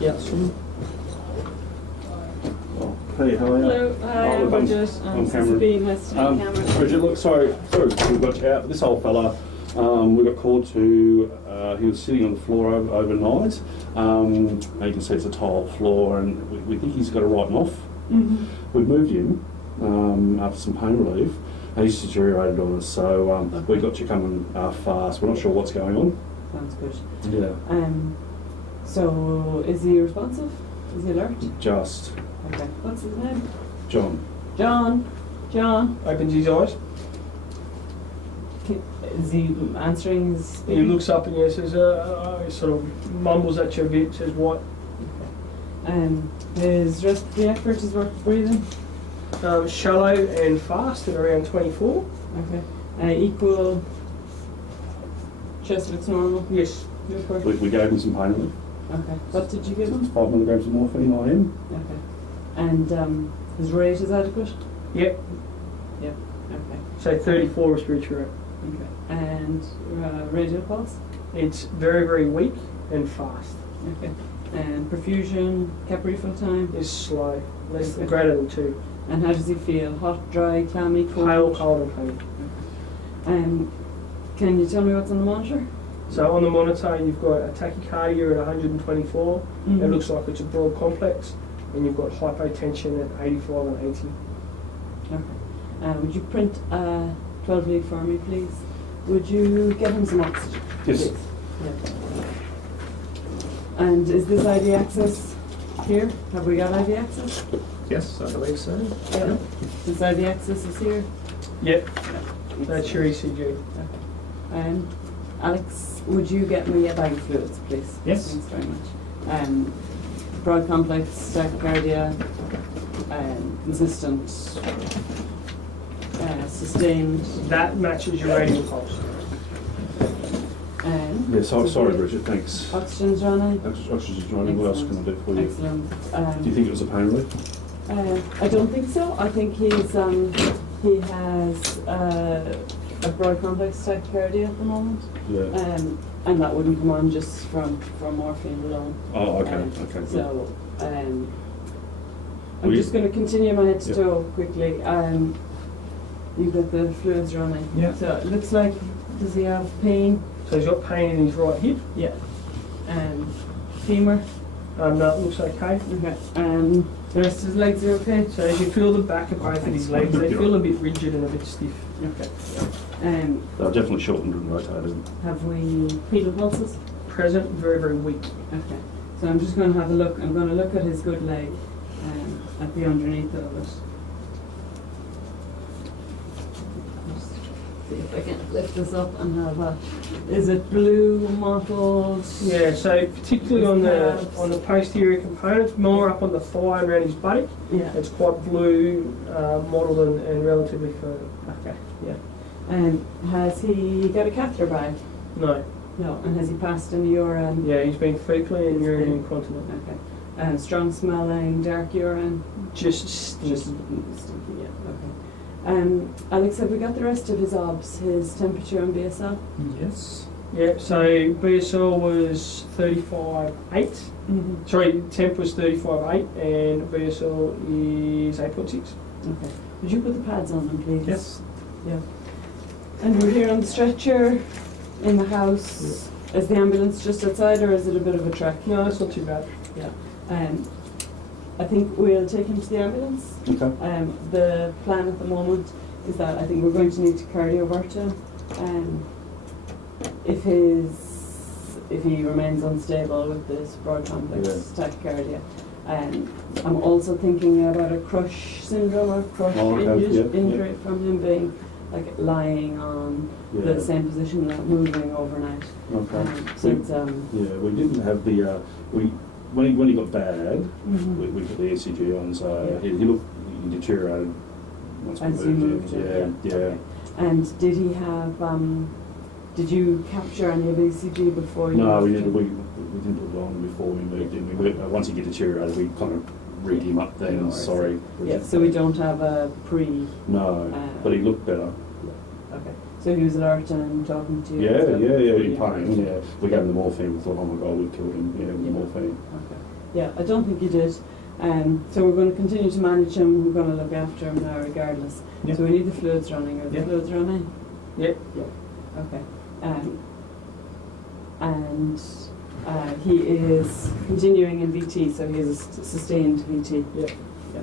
Yeah. Hey, how are you? Hello, hi, I'm Bridget. I'm Cameron. Nice to meet Cameron. Bridget, look, sorry, we got you out. This old fella, we got called to, he was sitting on the floor overnight. You can see it's a tile floor, and we think he's got a write off. Mm-hmm. We've moved him after some pain relief, and he's deteriorated on us, so we got you coming fast. We're not sure what's going on. Sounds good. Yeah. So, is he responsive? Is he alert? Just. Okay. What's his name? John. John. Opens his eyes. Is he answering his... He looks up and says, sort of mumbles at you a bit, says what? Okay. His respiratory effort, his work breathing? Shallow and fast at around 24. Okay. Equal... Chest looks normal? Yes. We gave him some pain relief. Okay. What did you give him? 5 milligrams of morphine on him. Okay. And his rate is adequate? Yep. Yep. Okay. So 34 respiratory rate. Okay. And radial pulse? It's very, very weak and fast. Okay. And perfusion, cap refill time? It's slow, greater than 2. And how does he feel? Hot, dry, clammy, cold? Pale, cold and pain. Can you tell me what's on the monitor? So on the monitor you've got a tachycardia at 124. Mm-hmm. It looks like it's a broad complex. And you've got hypotension at 85 and 80. Okay. Would you print a 12 lead for me, please? Would you get him some oxygen? Yes. Please? Yeah. And is this ID access here? Have we got ID access? Yes, I believe so. Yeah. This ID access is here? Yep. Yeah. That's your ECG. Okay. Alex, would you get me a bag of fluids, please? Yes. Thanks very much. Broad complex, tachycardia, consistent, sustained. That matches your radial pulse. Yeah, sorry, Bridget, thanks. Oxygen's running. Oxygen's running. What else can I do for you? Excellent. Do you think it was a pain relief? I don't think so. I think he has a broad complex tachycardia at the moment. Yeah. And that wouldn't come on just from morphine alone. Oh, okay, okay. So, I'm just going to continue my head to toe quickly. You've got the fluids running. Yeah. So it looks like, does he have pain? So he's got pain in his right hip. Yeah. Femur? No, it looks okay. Okay. The rest of his legs are okay? So as you feel the back of both of his legs, they feel a bit rigid and a bit stiff. Okay. They're definitely shortened and rotated. Have we pedal pulses? Present, very, very weak. Okay. So I'm just going to have a look. I'm going to look at his good leg at the underneath of it. Just see if I can lift this up and have a... Is it blue, mottled? Yeah, so particularly on the posterior components, more up on the thigh and around his buttock. Yeah. It's quite blue, mottled and relatively firm. Okay. Yeah. Has he got a catheter bag? No. No. And has he passed any urine? Yeah, he's been fecally and urinary incontinent. Okay. Strong smelling, dark urine? Just stinky. Stinky, yeah. Okay. Alex, have we got the rest of his obs, his temperature and BSL? Yes. Yeah, so BSL was 35.8. Mm-hmm. Sorry, temp was 35.8 and BSL is 8.6. Okay. Would you put the pads on them, please? Yes. Yeah. And we're here on the stretcher in the house. Yeah. Is the ambulance just outside or is it a bit of a trek? No, that's not too bad. Yeah. I think we'll take him to the ambulance. Okay. The plan at the moment is that I think we're going to need to cardiovert him. If he remains unstable with this broad complex tachycardia. I'm also thinking about a crush syndrome or crush injury from him being like lying on the same position, not moving overnight. Okay. So it's we didn't have the when he got bad, mm-hmm. we put the ECG on, so he deteriorated once we moved him. Yeah. Okay. And did he have did you capture any of the ECG before you? No, we didn't. We didn't put it on before we moved him. Once he deteriorated, we kind of read him up then. No, sorry. Yeah. So we don't have a pre. No, but he looked better. Okay. So he was alert and talking to you? Yeah, in pain, yeah. We gave him the morphine, we thought, oh my God, we've killed him, the morphine. Okay. Yeah, I don't think you did. So we're going to continue to manage him. We're going to look after him now, regardless. Yeah. So we need the fluids running. Are the Yeah. fluids running? Yeah. Okay. And he is continuing in VT, so he is a sustained VT. Yeah. Yeah.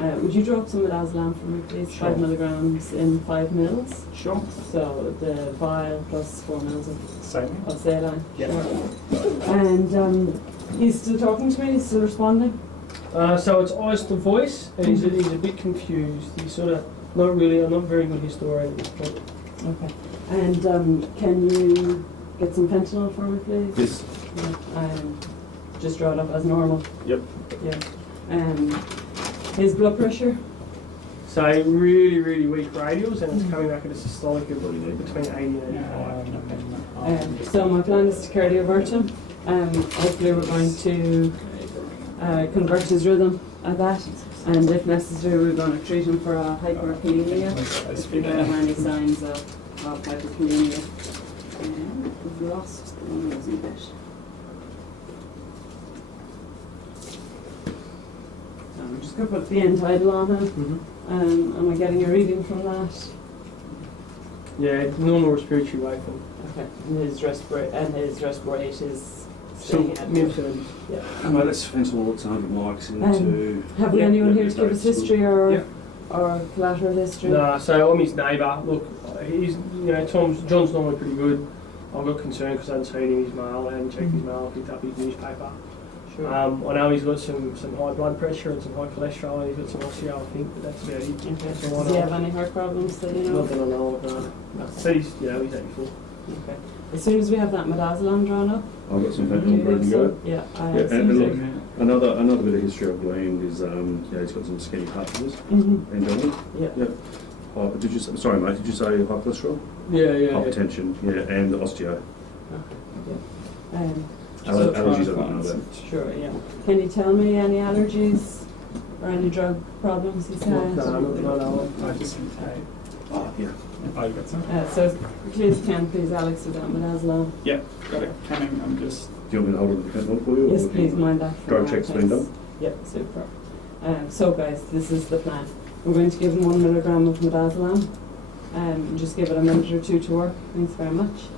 Okay. Would you drop some midazolam for me, please? Sure. 5 milligrams in 5 mils. Sure. So the vial plus 4 mils Same. of saline. Yeah. Sure. And he's still talking to me. He's still responding. So it's eyes to voice, and he's a bit confused. He's sort of not very good historian at this point. Okay. And can you get some fentanyl for me, please? Yes. Yeah. Just draw it up as normal. Yep. Yeah. His blood pressure? So really, really weak radials, and it's coming back at a systolic of between 80 and 85. So my plan is to cardiovert him. Hopefully we're going to convert his rhythm at that, and if necessary we're going to treat him for a hyperkalemia if we have any signs of hyperkalemia. We've lost the one that was in bit. So I'm just going to put the end tidal on him. Am I getting a reading from that? Yeah, normal respiratory rate for him. Okay. And his respirate is So staying at mid-30s. Yeah. Well, let's fence all what's 100 mics into. Have we Yeah, anyone yeah, here to give us that's history or Yeah. or collateral history? Nah, so I'm his neighbour. Look, he's, John's normally pretty good. I've got concern because I hadn't seen him his mail. I hadn't checked his mail. I picked up his newspaper. Sure. I know he's got some high blood pressure and some high cholesterol. And he's got some osteo, I think, but that's about it. That's all I Does he know. have any heart problems that you know? Not that I know of, no. But he's 84. Okay. As soon as we have that midazolam drawn up, I've got some do fentanyl you ready think to go. so? Yeah, I Yeah, have and some. look, another bit of history I've gleaned is he's got some skinny particles Mm-hmm. and donor. Yeah. Yep. Did you say, sorry mate, did you say high cholesterol? Yeah. Hypertension, yeah, and osteo. Okay. Allergies I don't know about. Sure, yeah. Can you tell me any allergies or any drug problems he's had? No. I just Oh, yeah. Oh, you got some? So please can please Alex with that midazolam. Yeah, got it. Coming. I'm just. Do you want me to hold it the fentanyl for you? Yes, or- please mind that. for Drug now, check's been thanks. done? Yep, super. So guys, this is the plan. We're going to give him 1 milligram of midazolam. Just give it a minute or two to work. Thanks very much.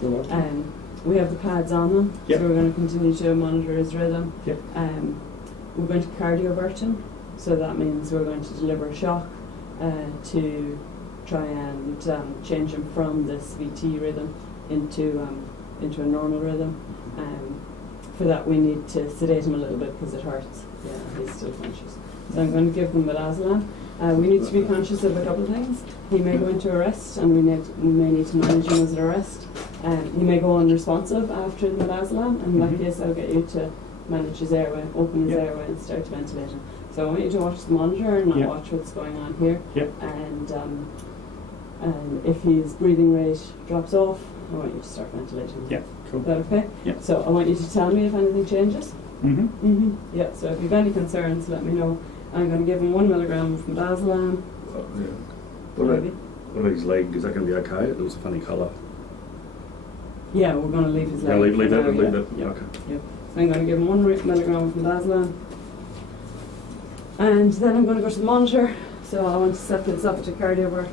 We have the pads on him, Yep. so we're going to continue to monitor his rhythm. Yep. We're going to cardiovert him, so that means we're going to deliver a shock to try and change him from this VT rhythm into a normal rhythm. For that we need to sedate him a little bit because it hurts. Yeah, he's still conscious. So I'm going to give him midazolam. We need to be conscious of a couple of things. He may go into arrest, and we may need to manage him as an arrest. He may go unresponsive after the midazolam, and in that case I'll get you to manage his airway, open his airway and start to ventilate him. So I want you to watch the monitor and not watch what's going on here. And if his breathing rate drops off, I want you to start ventilating. Yeah, cool. Is that okay? Yeah. So I want you to tell me if anything changes. Mm-hmm. Yeah, so if you have any concerns, let me know. I'm going to give him 1 milligram of midazolam. Oh, yeah. What about his leg? Is that going to be okay? It was a funny colour. Yeah, we're going to leave his leg. Yeah, leave for that. now, Leave yeah. that. Yeah. Okay. Yep. So I'm going to give him 1 milligram of midazolam. And then I'm going to go to the monitor. So I want to set this up to cardiovert.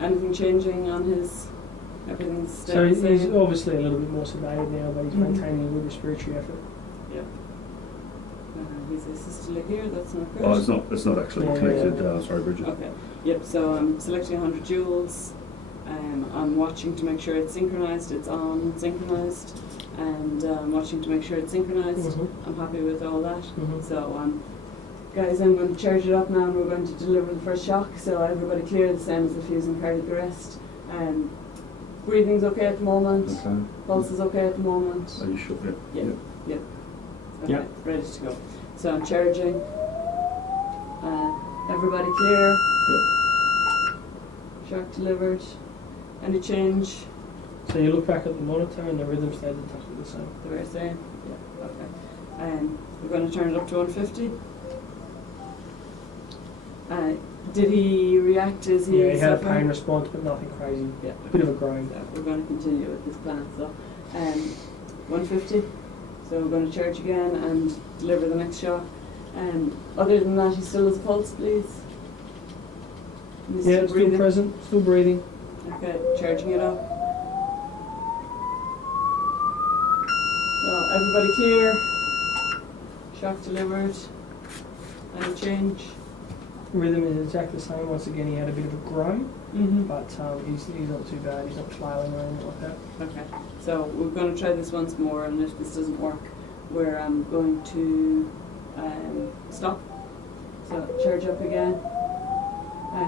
Anything changing on his, everything's So staying the he's same? obviously a little bit more sedated now, but he's Mhm. maintaining a good respiratory effort. He's assisted here, that's not good. Oh, it's not actually Yeah, connected. yeah. Sorry, Bridget. Okay, yep, so I'm selecting 100 joules. I'm watching to make sure it's synchronized, it's on, synchronized, and watching to make sure it's synchronized. I'm happy with all that. So, guys, I'm going to charge it up now and we're going to deliver the first shock. So everybody clear, the same as the fuse and cardiac arrest. Breathing's okay at the moment, Okay. pulse is okay at the moment. Are you sure? Yeah. Yeah. Yeah. Okay, ready to go. So I'm charging. Everybody clear. Shock delivered. Any change? So you look back at the monitor and the rhythm stays exactly the same. The way same? Yeah. Okay. We're going to turn it up to 150. Did he react? Is he? Yeah, he had a suffering? pain response, but nothing crazy. Yeah. Bit of a groan. Yeah, we're going to continue with this plan. So, 150. So we're going to charge again and deliver the next shock. Other than that, he still has a pulse, please. He's Yeah, still breathing. present, still breathing. Okay, charging it up. Well, everybody clear. Shock delivered. Any change? Rhythm is exactly the same. Once again, he had a bit of a groan, Mm-hmm. but he's not too bad. He's not flailing or anything like that. Okay, so we're going to try this once more, and if this doesn't work, we're going to stop. So charge up again.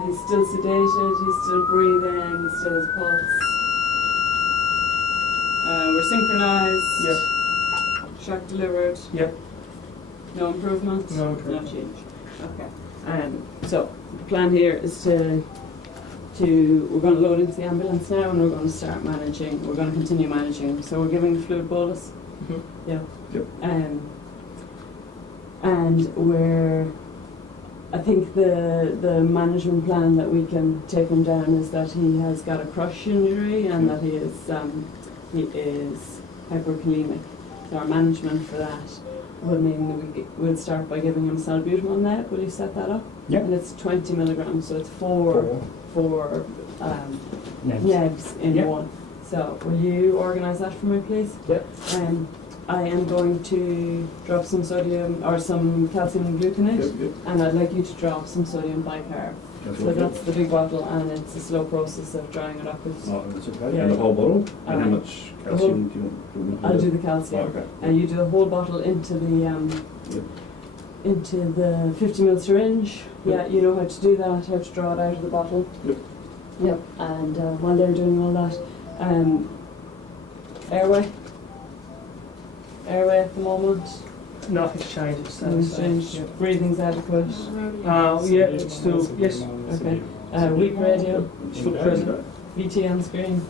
He's still sedated, he's still breathing, he still has pulse. We're synchronized. Yep. Shock delivered. Yep. No improvement? No improvement. No change. Okay. So the plan here is to we're going to load into the ambulance now, and we're going to start managing. We're going to continue managing. So we're giving the fluid bolus. Mhm. Yeah. Yep. And I think the management plan that we can take him down is that he has got a crush injury and that he is hyperkalemic. So our management for that will mean that we'll start by giving him salbutamol now. Will you set that up? Yeah. And it's 20 milligrams, so it's four nebs in Yep. one. So will you organise that for me, please? Yep. I am going to drop some sodium or some calcium gluconate, and I'd like you to drop some sodium bicarb. So that's the big bottle, and it's a slow process of drying it up. Oh, that's okay. Yeah. And the whole bottle? And how Um, much calcium do you want? I'll do the calcium. Okay. And you do the whole bottle into the into the 50 ml syringe. Yeah, you know how to do that, how to draw it out of the bottle. Yep. Yep. And while they're doing all that, airway at the moment. Nothing's changed. It's the Nothing's same. changed. Breathing's adequate. Yeah, it's still yes. Okay. Weak radio. Still present. VT on screen.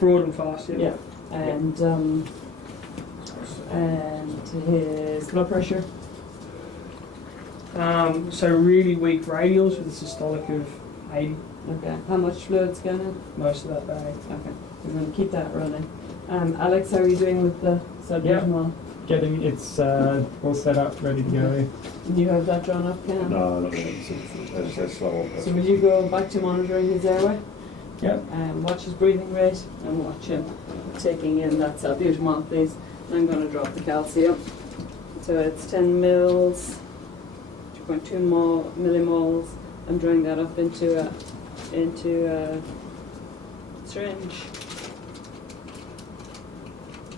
Broad and fast. Yeah. Yeah. And his blood pressure. So really weak radials with a systolic of 80. Okay. How much fluid's going in? Most of that bag. Okay. We're going to keep that running. Alex, how are you doing with the salbutamol? Getting it's all set up, ready to go. You have that drawn up, Ken? No, not really. That's slow. So will you go back to monitoring his airway? Yep. Watch his breathing rate and watch him taking in that salbutamol, please. I'm going to drop the calcium. So it's 10 mils, 2.2 millimoles. I'm drawing that up into a syringe.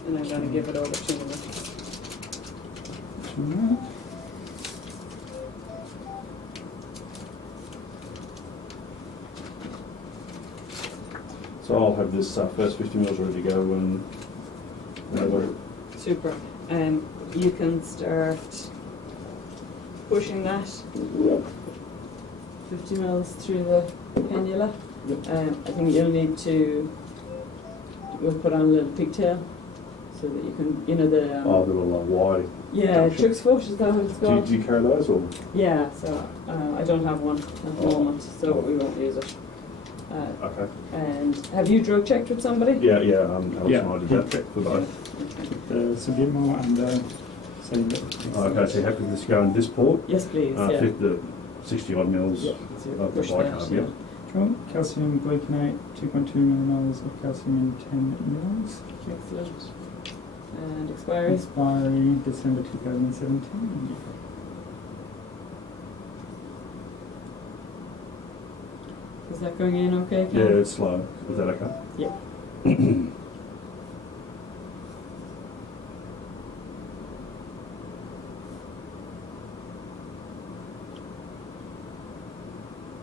And I'm going to give it over to him. So I'll have this first 50 mils ready to go whenever. Super. You can start pushing that 50 mils through the cannula. Yep. I think you'll need to, we'll put on a little pigtail so that you can, the Oh, the little wide. yeah, Chuck's foot, is that what it's Do called? you carry those or? Yeah, so I don't have one at the moment, so we won't use it. Okay. And have you drug checked with somebody? Yeah. Alex Yeah. and I did that for both. The salbutamol and setting it. Okay, so you happy with this going this port? Yes, please. Yeah. Fit the 60 odd mils Yeah, so of the push that, bicarb, yeah. yeah. Cool. Calcium gluconate, 2.2 millimoles of calcium in 10 mils. Excellent. And expiry? Expiry December 2017. Is that going in okay, Ken? Yeah, it's slow. Is that okay? Yeah.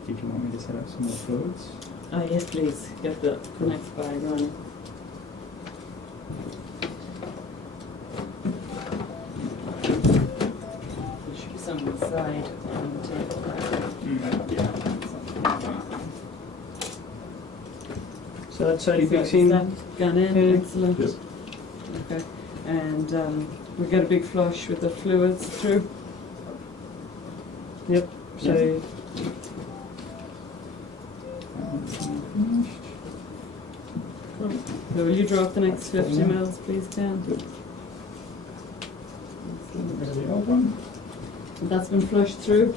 Did you want me to set up some more fluids? Yes, please. Get the next bag running. There should be some on the side on the table. So that's 30 Is bits that in. gone in? Yeah. Excellent. Yep. Okay. And we get a big flush with the fluids through. Yep. So So will you draw up the next 50 mils, please, Ken? The old one. That's been flushed through?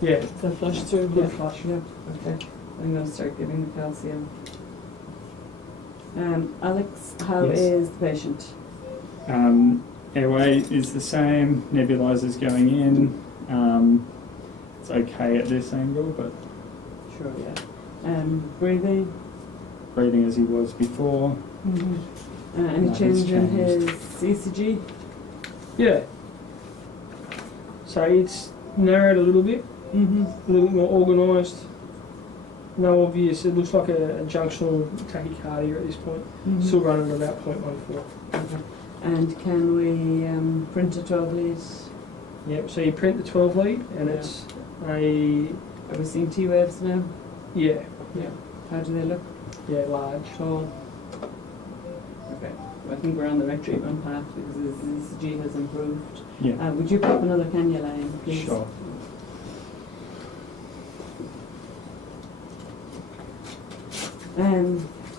Yeah. Is that flushed through? Good flush. Yeah, okay. I'm going to start giving the calcium. Alex, how Yes. is the patient? Airway is the same, nebulizer's going in. It's okay at this angle, but Sure, yeah. Breathing? breathing as he was before. Any No, change he's in changed. his ECG? Yeah. So it's narrowed a little bit, a little bit more organised. No obvious, it looks like a junctional tachycardia at this point. Still running at about 0.14. Okay. And can we print a 12 lead? Yep, so you print the 12 lead and Yeah. it's a, Are we seeing T waves now? yeah, How do they look? yeah, large. Tall? Okay. I think we're on the right treatment path because his ECG has improved. Yeah. Would you pop another cannula in, please? Sure.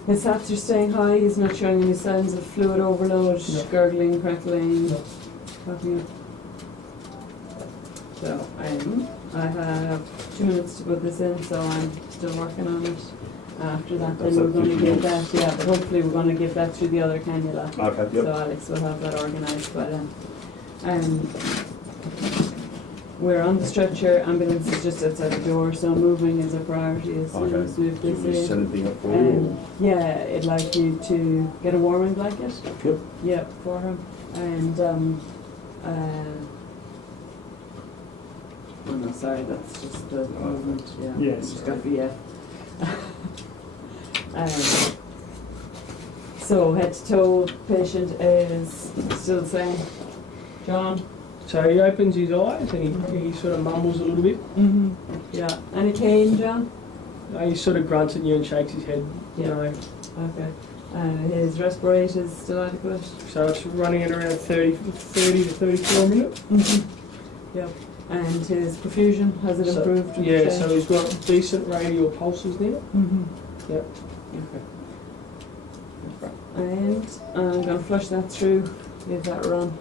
His SATs are staying high, he's not showing any signs of fluid overload, No. gurgling, crackling, No. coughing up. So I have 2 minutes to put this in, so I'm still working on it. After that, That's then we're at going to 50 give mils. that, yeah, but hopefully we're going to give that through the other cannula. Okay, So yep. Alex will have that organised by then. We're on the stretcher, ambulance is just outside the door, so moving is a priority as soon Okay. as we've Do you want me to this set in. anything up for you? Yeah, I'd like you to get a warming blanket. Yep. Yeah, for him. And oh no, sorry, that's just the movement. Yeah. Yes. Just got the yeah. So head to toe, patient is still the same. John. So he opens his eyes and he sort of mumbles a little bit. Yeah. Any cane, John? He sort of grunts at you and shakes his head, you Yeah. know. Okay. His respirate is still adequate. So it's running at around 30 to 34 minutes. Yep. And his perfusion, has it So- improved? with the Yeah, change? so he's got decent radial pulses now. Yep. Okay. And I'm going to flush that through, give that a run.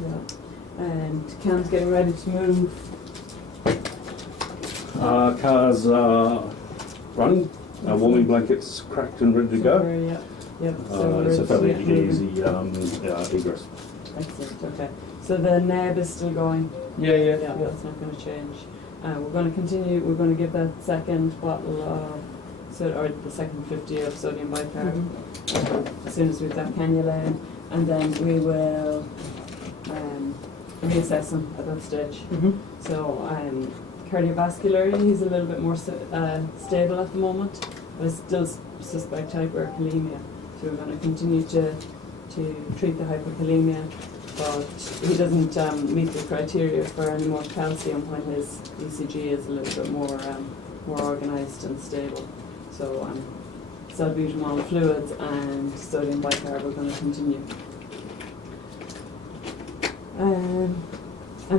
Yeah. And Cam's getting ready to move. Car's running. Warming blankets cracked and ready to go. Yeah. Yep. So we're It's a ready to fairly get moving. easy egress. Excellent. Okay. So the nab is still going. Yeah, yeah, Yeah, yeah. that's not going to change. We're going to continue. We're going to give that second bottle of, or the second 50 of sodium bicarb as soon as we've got cannula in, and then we will reassess him at that stage. So cardiovascularly, he's a little bit more stable at the moment, but I still suspect hyperkalemia. So we're going to continue to treat the hyperkalemia, but he doesn't meet the criteria for any more calcium when his ECG is a little bit more organised and stable. So salbutamol fluids and sodium bicarb are going to continue. And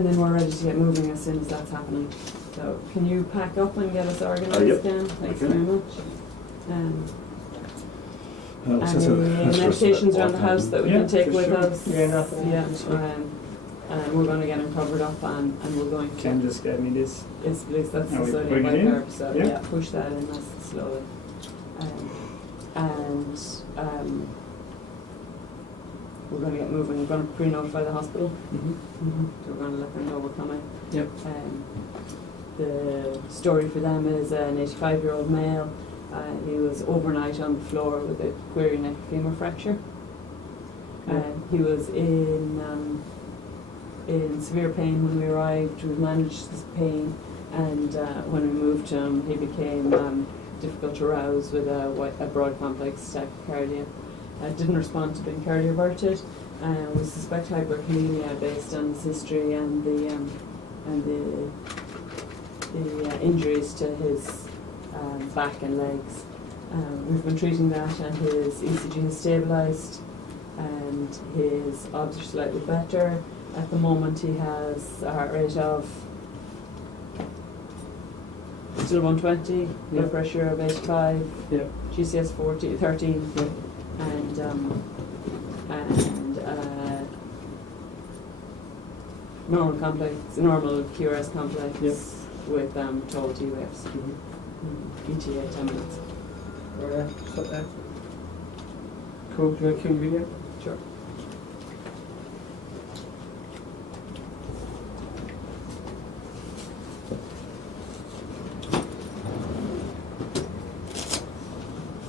then we're ready to get moving as soon as that's happening. So can you pack up and get us organised Yep. again? Thanks Okay. very much. So that's Any the rest of medications that around the house that we Yeah, can take for with sure. us? Yeah, nothing. Yeah, and we're going to get him covered up and we're going to... Ken just gave me this. Yes, please, that's Are the we sodium putting it in? bicarb, so Yeah. yeah, push that in nice and slowly. We're going to get moving, we're going to pre-notify the hospital, so we're going to let them know we're coming. Yep. The story for them is an 85-year-old male. He was overnight on the floor with a query neck femur fracture. He was in severe pain when we arrived. We managed this pain, and when we moved him, he became difficult to rouse with a broad complex tachycardia. Didn't respond to being cardioverted. We suspect hyperkalemia based on his history and the injuries to his back and legs. We've been treating that, and his ECG has stabilised, and his obs are slightly better. At the moment, he has a heart rate of still 120, Yeah. blood pressure of 85, Yeah. GCS 13, Yeah. and normal QRS complex Yep. with total T waves. Mm-hmm. ETA 10 minutes. Right, stop that. Cool, do you want to kill the video?